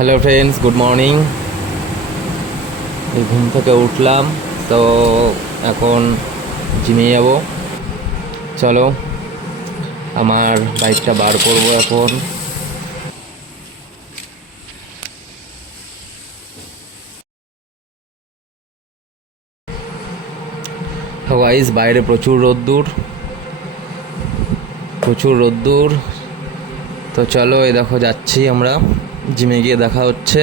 Hello friends, good morning. এই ঘুম থেকে উঠলাম, তো এখন জিমে যাব। চলো, আমার বাইকটা বার করব এখন। তো গাইস, বাইরে প্রচুর রোদ্দুর, প্রচুর রোদ্দুর। তো চলো, এই দেখো যাচ্ছি আমরা জিমে, গিয়ে দেখা হচ্ছে।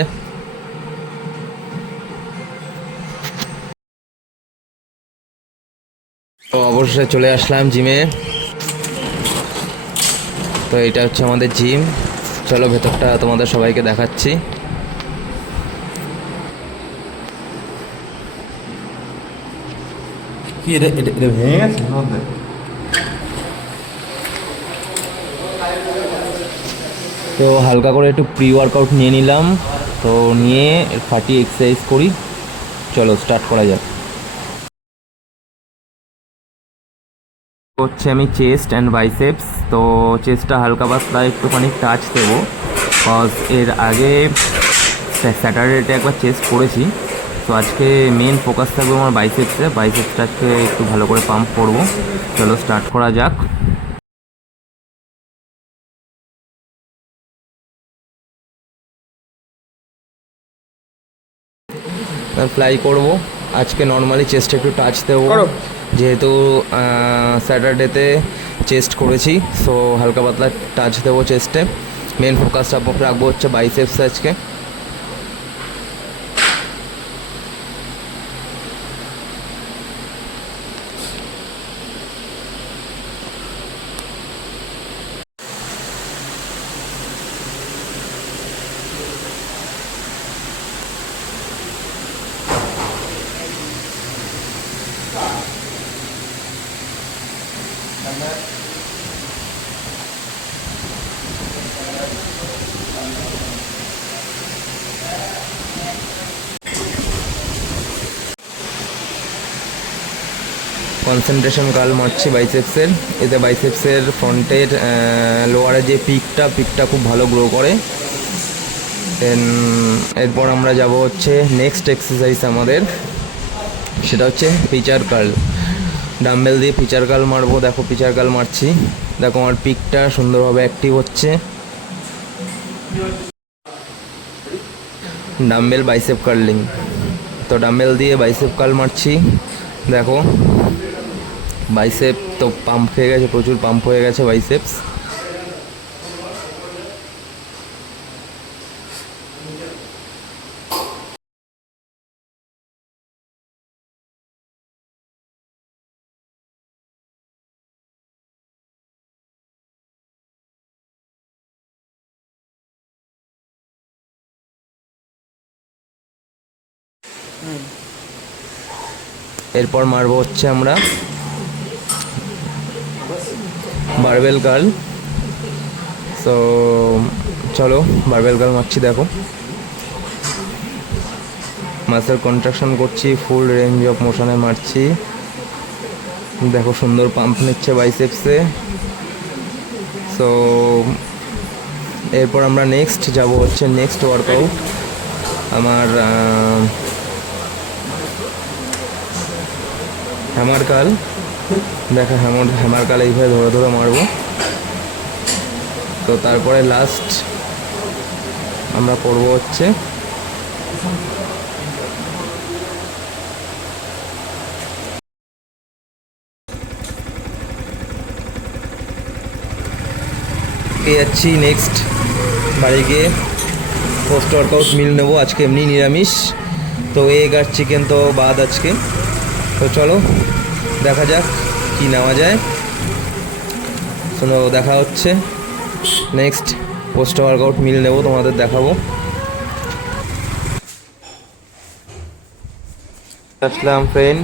তো অবশ্যই চলে আসলাম জিমে। তো এটা হচ্ছে আমাদের জিম। চলো, ভেতরটা তোমাদের সবাইকে দেখাচ্ছি। কি এটা এটা এটা ভেঙে গেছে মধ্যে? তো হালকা করে একটু প্রি ওয়ার্কআউট নিয়ে নিলাম, তো নিয়ে ফাটিয়ে এক্সারসাইজ করি। চলো স্টার্ট করা যাক। হচ্ছে আমি চেস্ট অ্যান্ড বাইসেপস। তো চেস্টটা হালকা পাতলা একটুখানি টাচ দেবো, কজ এর আগে স্যাটারডেতে একবার চেস্ট করেছি। তো আজকে মেন ফোকাস থাকবে আমার বাইসেপসে। বাইসেপসটা আজকে একটু ভালো করে পাম্প করবো। চলো স্টার্ট করা যাক। ফ্লাই করব আজকে। নর্মালি চেস্টে একটু টাচ দেবো, যেহেতু স্যাটারডেতে চেস্ট করেছি। সো হালকা পাতলা টাচ দেবো চেস্টে। মেন ফোকাসটা রাখবো হচ্ছে বাইসেপস আজকে। কনসেন্ট্রেশন কার্ল মারছি বাইসেপসের। এতে বাইসেপসের ফ্রন্টের লোয়ারের যে পিকটা খুব ভালো গ্রো করে। দেন এরপর আমরা যাব হচ্ছে নেক্সট এক্সারসাইজ আমাদের, সেটা হচ্ছে পিচার কার্ল। ডাম্বেল দিয়ে পিচার কার্ল মারবো। দেখো পিচার কার্ল মারছি, দেখো আমার পিকটা সুন্দরভাবে অ্যাক্টিভ হচ্ছে। Dumbbell bicep curling. তো ডাম্বেল দিয়ে বাইসেপ কার্ল মারছি। দেখো বাইসেপ তো পাম্প হয়ে গেছে, প্রচুর পাম্প হয়ে গেছে বাইসেপস। এরপর মারবো হচ্ছে আমরা বারবেল কার্ল। সো চলো বারবেল কার্ল মারছি। দেখো মাসেল কন্ট্রাকশন করছি, ফুল রেঞ্জ অফ মোশনে মারছি। দেখো সুন্দর পাম্প নিচ্ছে বাইসেপসে। সো এরপর আমরা নেক্সট যাব হচ্ছে নেক্সট ওয়ার্কআউট আমার হ্যামার কার্ল। দেখো হ্যামার কার্ল এইভাবে ধরে ধরে মারবো। তো তারপরে লাস্ট আমরা করব হচ্ছে যাচ্ছি নেক্সট বাড়ি গিয়ে পোস্ট ওয়ার্কআউট মিল নেবো। আজকে এমনি নিরামিষ, তো এগ আর চিকেন তো বাদ আজকে। তো চলো দেখা যাক কি নেওয়া যায়। শোনো, দেখা হচ্ছে নেক্সট পোস্ট ওয়ার্কআউট মিল নেবো, তোমাদের দেখাবো। আসলাম ফ্রেন্ড,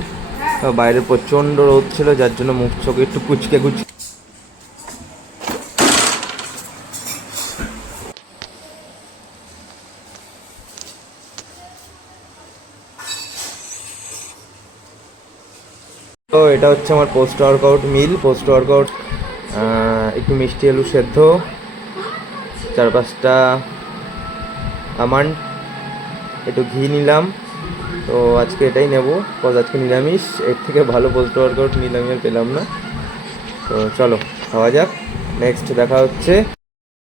বাইরে প্রচণ্ড রোদ ছিল, যার জন্য মুখ চোখ একটু কুচকে তো এটা হচ্ছে আমার পোস্ট ওয়ার্কআউট মিল। পোস্ট ওয়ার্কআউট একটু মিষ্টি আলু সেদ্ধ, 4-5টা আমন্ড, একটু ঘি নিলাম। তো আজকে এটাই নেব, কজ আজকে নিরামিষ, এর থেকে ভালো পোস্ট ওয়ার্কআউট নিলাম আর পেলাম না। তো চলো খাওয়া যাক, নেক্সট দেখা হচ্ছে।